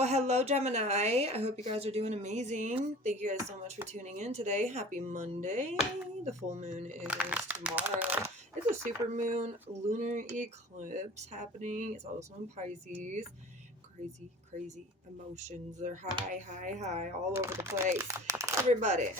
Well, hello, Gemini. I hope you guys are doing amazing. Thank you guys so much for tuning in today. Happy Monday. The full moon is tomorrow. It's a super moon lunar eclipse happening. It's also in Pisces. Crazy emotions. They're high, all over the place. Everybody.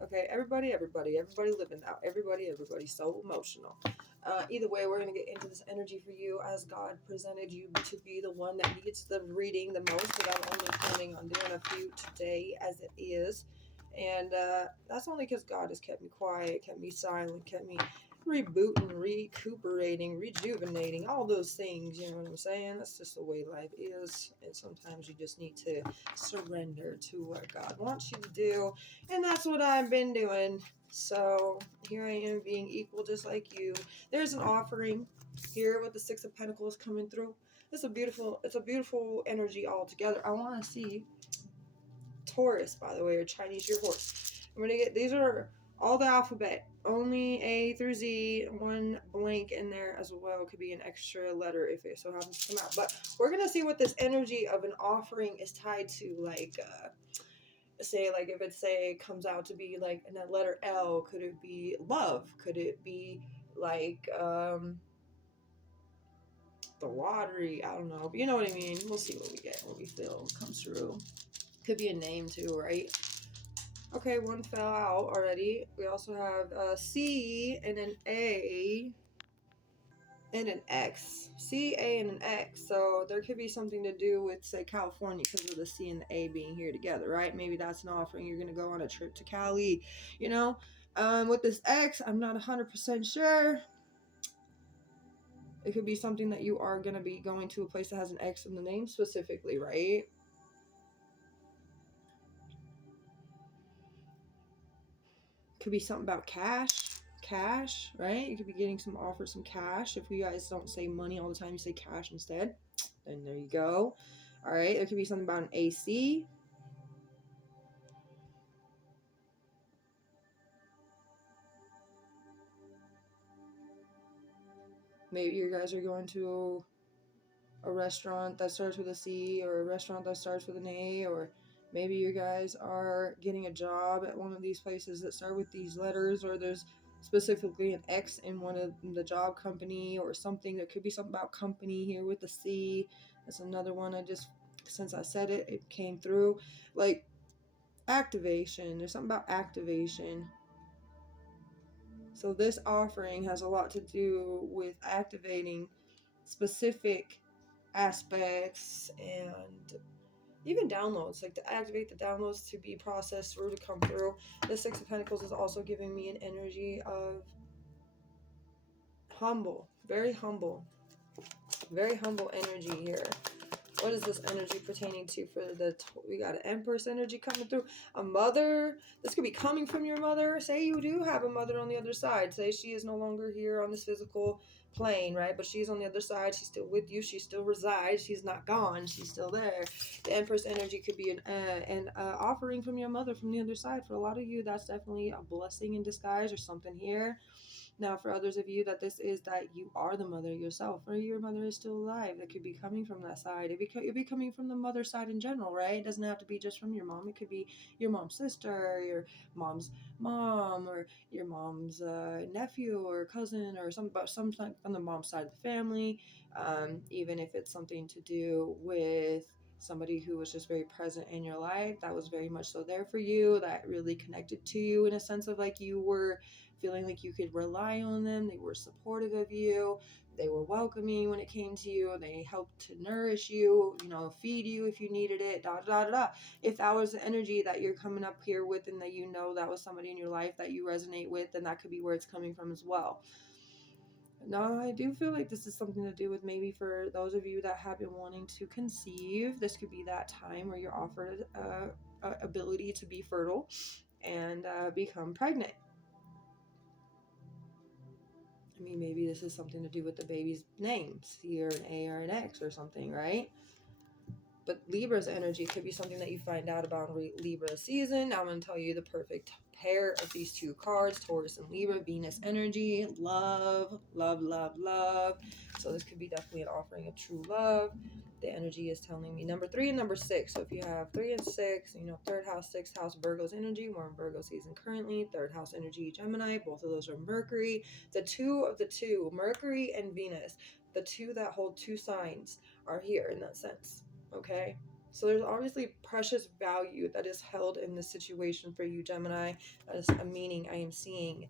Okay, everybody living out. Everybody so emotional. Either way, we're going to get into this energy for you as God presented you to be the one that needs the reading the most, but I'm only planning on doing a few today as it is. And that's only because God has kept me quiet, kept me silent, kept me rebooting, recuperating, rejuvenating, all those things, you know what I'm saying? That's just the way life is. And sometimes you just need to surrender to what God wants you to do. And that's what I've been doing. So here I am being equal just like you. There's an offering here with the Six of Pentacles coming through. It's a beautiful energy altogether. I want to see Taurus, by the way, or Chinese your horse. I'm gonna get, these are all the alphabet, only A through Z, one blank in there as well. Could be an extra letter if it so happens to come out. But we're gonna see what this energy of an offering is tied to, like say, like if it comes out to be like in that letter L, could it be love? Could it be like the lottery? I don't know, but you know what I mean. We'll see what we get, what we feel comes through. Could be a name too, right? Okay, one fell out already. We also have a C and an A and an X. C, A, and an X. So there could be something to do with, say, California because of the C and the A being here together, right? Maybe that's an offering. You're going to go on a trip to Cali, you know? With this X, I'm not 100% sure. It could be something that you are going to be going to a place that has an X in the name specifically, right? Could be something about cash, right? You could be getting some offers, some cash. If you guys don't say money all the time, you say cash instead. Then there you go. All right, there could be something about an AC. Maybe you guys are going to a restaurant that starts with a C, or a restaurant that starts with an A, or maybe you guys are getting a job at one of these places that start with these letters, or there's specifically an X in one of the job company or something. There could be something about company here with the C. That's another one. Since I said it, it came through. Like activation. There's something about activation. So this offering has a lot to do with activating specific aspects and even downloads, like to activate the downloads to be processed or to come through. The Six of Pentacles is also giving me an energy of humble, very humble energy here. What is this energy pertaining to for we got an Empress energy coming through. A mother. This could be coming from your mother. Say you do have a mother on the other side. Say she is no longer here on this physical plane, right? But she's on the other side. She's still with you. She still resides. She's not gone. She's still there. The Empress energy could be an offering from your mother from the other side. For a lot of you, that's definitely a blessing in disguise or something here. Now, for others of you, that this is that you are the mother yourself, or your mother is still alive. That could be coming from that side. It'd be coming from the mother side in general, right? It doesn't have to be just from your mom. It could be your mom's sister, your mom's mom, or your mom's nephew or cousin, or something from the mom's side of the family. Even if it's something to do with somebody who was just very present in your life, that was very much so there for you, that really connected to you in a sense of like you were feeling like you could rely on them. They were supportive of you. They were welcoming when it came to you. They helped to nourish you, feed you if you needed it, If that was the energy that you're coming up here with, and that that was somebody in your life that you resonate with, then that could be where it's coming from as well. Now, I do feel like this is something to do with maybe for those of you that have been wanting to conceive. This could be that time where you're offered ability to be fertile and become pregnant. I mean, maybe this is something to do with the baby's names, here an A or an X or something, right? But Libra's energy could be something that you find out about in Libra season. Now I'm going to tell you the perfect pair of these two cards, Taurus and Libra. Venus energy, love. So this could be definitely an offering of true love. The energy is telling me number 3 and number 6. So if you have 3 and 6, you know, third house, sixth house, Virgo's energy. We're in Virgo season currently. Third house energy, Gemini. Both of those are Mercury. The two of the two, Mercury and Venus, the two that hold two signs, are here in that sense. Okay. So there's obviously precious value that is held in this situation for you, Gemini. That is a meaning I am seeing.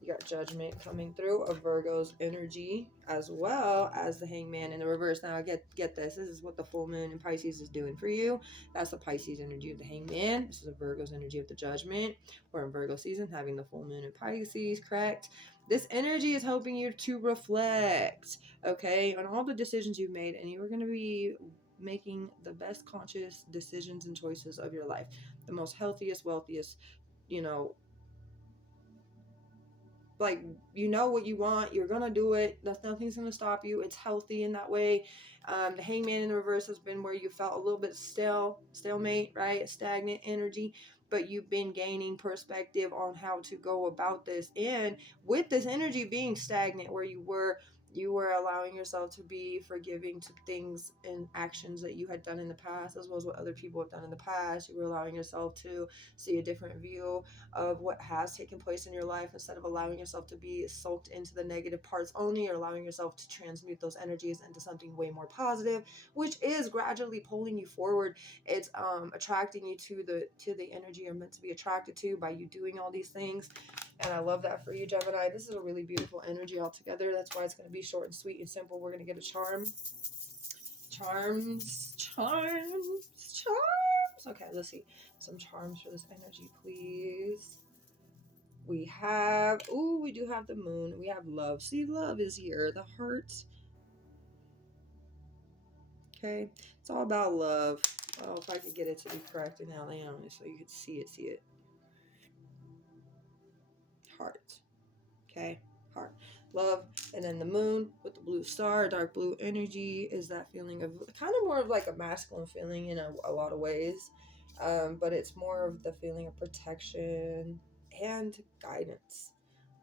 You got Judgment coming through of Virgo's energy, as well as the Hangman in the reverse. Now, get this. This is what the full moon in Pisces is doing for you. That's the Pisces energy of the Hangman. This is a Virgo's energy of the Judgment. We're in Virgo season, having the full moon in Pisces, correct? This energy is helping you to reflect, okay, on all the decisions you've made, and you're going to be making the best conscious decisions and choices of your life. The most healthiest, wealthiest, you know, like, you know what you want, you're gonna do it. Nothing's gonna stop you. It's healthy in that way. The Hangman in the reverse has been where you felt a little bit stalemate, right? Stagnant energy, but you've been gaining perspective on how to go about this. And with this energy being stagnant, where you were allowing yourself to be forgiving to things and actions that you had done in the past, as well as what other people have done in the past. You were allowing yourself to see a different view of what has taken place in your life, instead of allowing yourself to be soaked into the negative parts only. You're allowing yourself to transmute those energies into something way more positive, which is gradually pulling you forward. It's attracting you to the energy you're meant to be attracted to by you doing all these things. And I love that for you, Gemini. This is a really beautiful energy altogether. That's why it's going to be short and sweet and simple. We're going to get a charms. Okay, let's see. Some charms for this energy, please. We do have the moon. We have love. See, love is here. The heart. Okay. It's all about love. Oh, if I could get it to be correct in Alien, so you could see it. Heart. Okay. Heart. Love. And then the moon with the blue star, dark blue energy, is that feeling of kind of more of like a masculine feeling in a lot of ways. But it's more of the feeling of protection and guidance.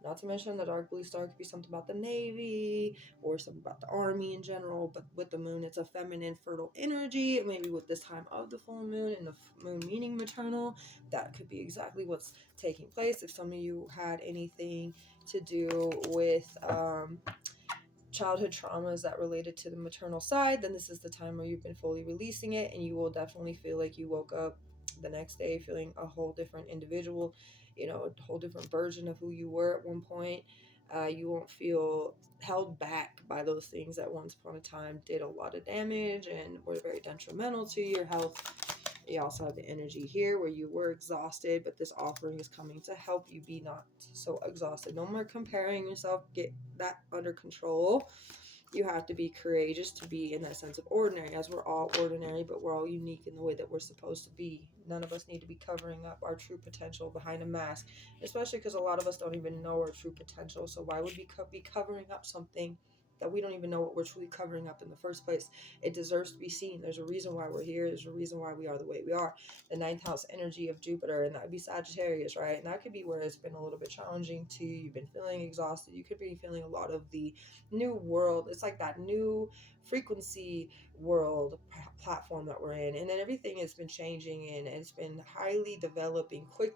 Not to mention the dark blue star could be something about the Navy or something about the Army in general. But with the moon, it's a feminine, fertile energy. Maybe with this time of the full moon and the moon meaning maternal, that could be exactly what's taking place. If some of you had anything to do with childhood traumas that related to the maternal side, then this is the time where you've been fully releasing it, and you will definitely feel like you woke up the next day feeling a whole different individual, you know, a whole different version of who you were at one point. You won't feel held back by those things that once upon a time did a lot of damage and were very detrimental to your health. You also have the energy here where you were exhausted, but this offering is coming to help you be not so exhausted. No more comparing yourself. Get that under control. You have to be courageous to be in that sense of ordinary, as we're all ordinary, but we're all unique in the way that we're supposed to be. None of us need to be covering up our true potential behind a mask, especially because a lot of us don't even know our true potential. So why would we be covering up something that we don't even know what we're truly covering up in the first place? It deserves to be seen. There's a reason why we're here. There's a reason why we are the way we are. The ninth house energy of Jupiter, and that would be Sagittarius, right? And that could be where it's been a little bit challenging too. You've been feeling exhausted. You could be feeling a lot of the new world. It's like that new frequency world platform that we're in, and then everything has been changing and it's been highly developing quick.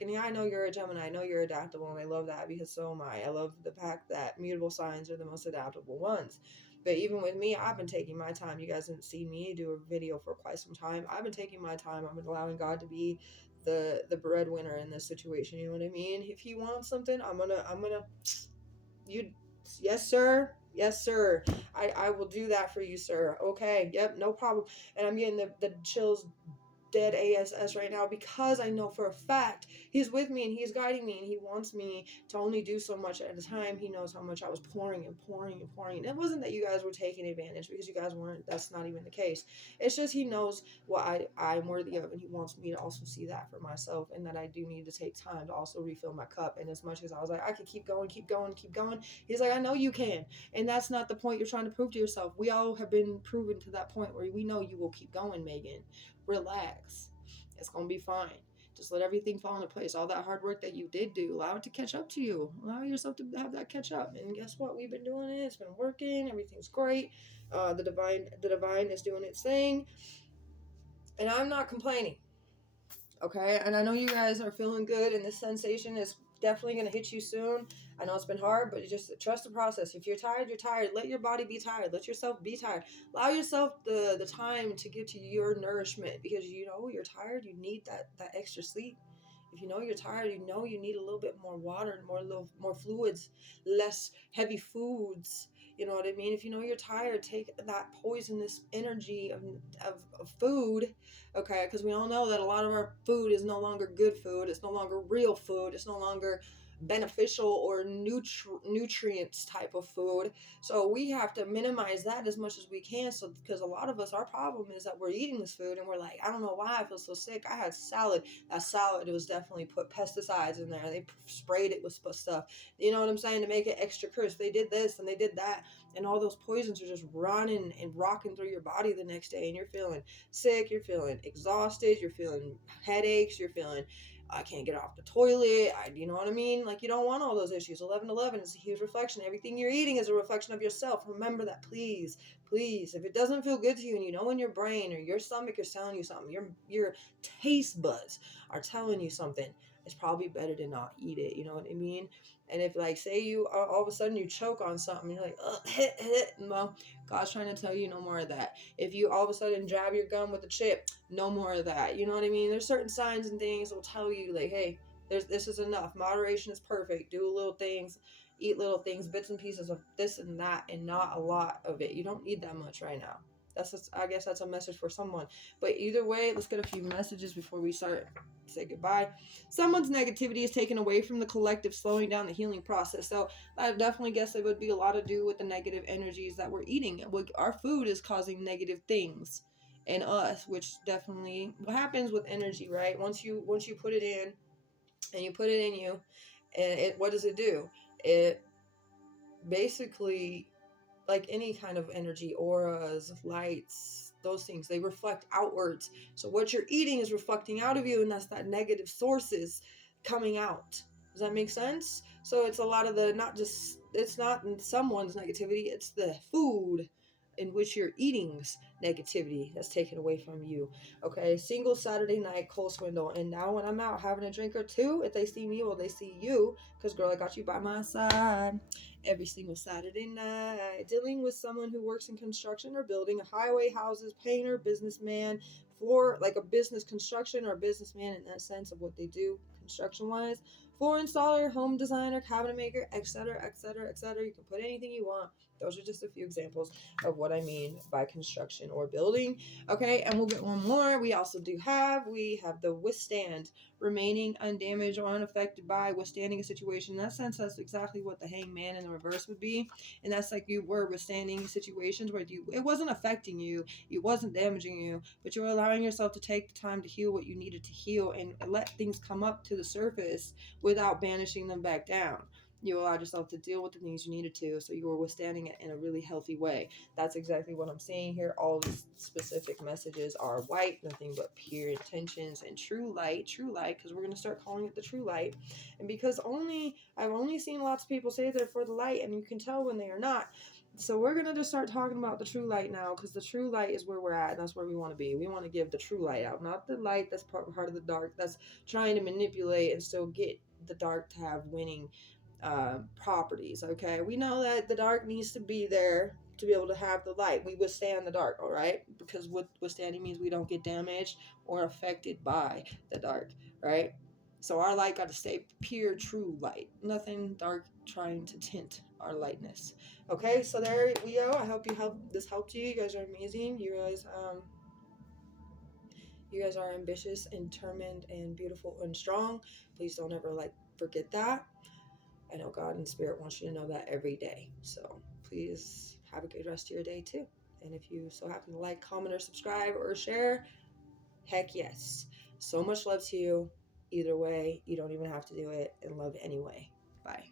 And yeah, I know you're a Gemini. I know you're adaptable, and I love that, because so am I. I love the fact that mutable signs are the most adaptable ones. But even with me, I've been taking my time. You guys haven't seen me do a video for quite some time. I've been taking my time. I've been allowing God to be the breadwinner in this situation. You know what I mean? If He wants something, I'm gonna you. Yes, sir. Yes, sir. I will do that for you, sir. Okay. Yep. No problem. And I'm getting the chills dead ASS right now, because I know for a fact He's with me and He's guiding me, and He wants me to only do so much at a time. He knows how much I was pouring. And it wasn't that you guys were taking advantage, because you guys weren't. That's not even the case. It's just He knows what I'm worthy of, and He wants me to also see that for myself, and that I do need to take time to also refill my cup. And as much as I was like, I could keep going, He's like, I know you can. And that's not the point you're trying to prove to yourself. We all have been proven to that point where we know you will keep going, Megan. Relax. It's gonna be fine. Just let everything fall into place. All that hard work that you did do, allow it to catch up to you. Allow yourself to have that catch up. And guess what? We've been doing it. It's been working. Everything's great. The divine is doing its thing. And I'm not complaining. Okay? And I know you guys are feeling good, and this sensation is definitely going to hit you soon. I know it's been hard, but you just trust the process. If you're tired, you're tired. Let your body be tired. Let yourself be tired. Allow yourself the time to get to your nourishment, because you know you're tired. You need that extra sleep. If you know you're tired, you know you need a little bit more water, more fluids, less heavy foods. You know what I mean? If you know you're tired, take that poisonous energy of food, okay? Because we all know that a lot of our food is no longer good food. It's no longer real food. It's no longer beneficial or nutrients type of food. So we have to minimize that as much as we can. So because a lot of us, our problem is that we're eating this food and we're like, I don't know why I feel so sick. I had salad. That salad, it was definitely put pesticides in there. They sprayed it with stuff. You know what I'm saying? To make it extra crisp. They did this and they did that. And all those poisons are just running and rocking through your body the next day. And you're feeling sick. You're feeling exhausted. You're feeling headaches. You're feeling, I can't get off the toilet. You know what I mean? Like, you don't want all those issues. 1111 is a huge reflection. Everything you're eating is a reflection of yourself. Remember that, please. Please. If it doesn't feel good to you and you know in your brain or your stomach is telling you something, your taste buds are telling you something, it's probably better to not eat it. You know what I mean? And if, like, say you all of a sudden you choke on something, you're like, well, God's trying to tell you no more of that. If you all of a sudden jab your gum with a chip, no more of that. You know what I mean? There's certain signs and things that will tell you, like, hey, this is enough. Moderation is perfect. Do little things, eat little things, bits and pieces of this and that, and not a lot of it. You don't need that much right now. I guess that's a message for someone. But either way, let's get a few messages before we start. Say goodbye. Someone's negativity is taken away from the collective, slowing down the healing process. So I definitely guess it would be a lot to do with the negative energies that we're eating. Our food is causing negative things in us, which definitely what happens with energy, right? Once you put it in and you put it in you, and what does it do? It basically, like any kind of energy, auras, lights, those things, they reflect outwards. So what you're eating is reflecting out of you, and that's that negative sources coming out. Does that make sense? So it's a lot of it's not someone's negativity, it's the food in which you're eating's negativity that's taken away from you. Okay, single Saturday night, cold swindle. And now when I'm out having a drink or two, if they see me, well, they see you, because girl, I got you by my side every single Saturday night. Dealing with someone who works in construction or building, a highway, houses, painter, businessman, for like a business construction or a businessman in that sense of what they do construction wise, floor installer, home designer, cabinet maker, etc., etc., etc. You can put anything you want. Those are just a few examples of what I mean by construction or building. Okay, and we'll get one more. We have the withstand, remaining undamaged or unaffected by, withstanding a situation. In that sense, that's exactly what the hangman in the reverse would be. And that's like you were withstanding situations where it wasn't affecting you, it wasn't damaging you, but you were allowing yourself to take the time to heal what you needed to heal and let things come up to the surface without banishing them back down. You allowed yourself to deal with the things you needed to, so you were withstanding it in a really healthy way. That's exactly what I'm saying here. All these specific messages are white, nothing but pure intentions and true light, because we're going to start calling it the true light. And because I've only seen lots of people say they're for the light, and you can tell when they are not. So we're going to just start talking about the true light now, because the true light is where we're at, and that's where we want to be. We want to give the true light out, not the light that's part of the dark, that's trying to manipulate and still get the dark to have winning properties. Okay, we know that the dark needs to be there to be able to have the light. We withstand the dark, all right, because withstanding means we don't get damaged or affected by the dark, right? So our light got to stay pure, true light, nothing dark trying to tint our lightness. Okay, so there we go. I hope this helped you. You guys are amazing. You guys are ambitious and determined and beautiful and strong. Please don't ever forget that. I know God and Spirit wants you to know that every day. So please have a good rest of your day too. And if you so happen to like, comment, or subscribe, or share, heck yes. So much love to you. Either way, you don't even have to do it, and love anyway. Bye.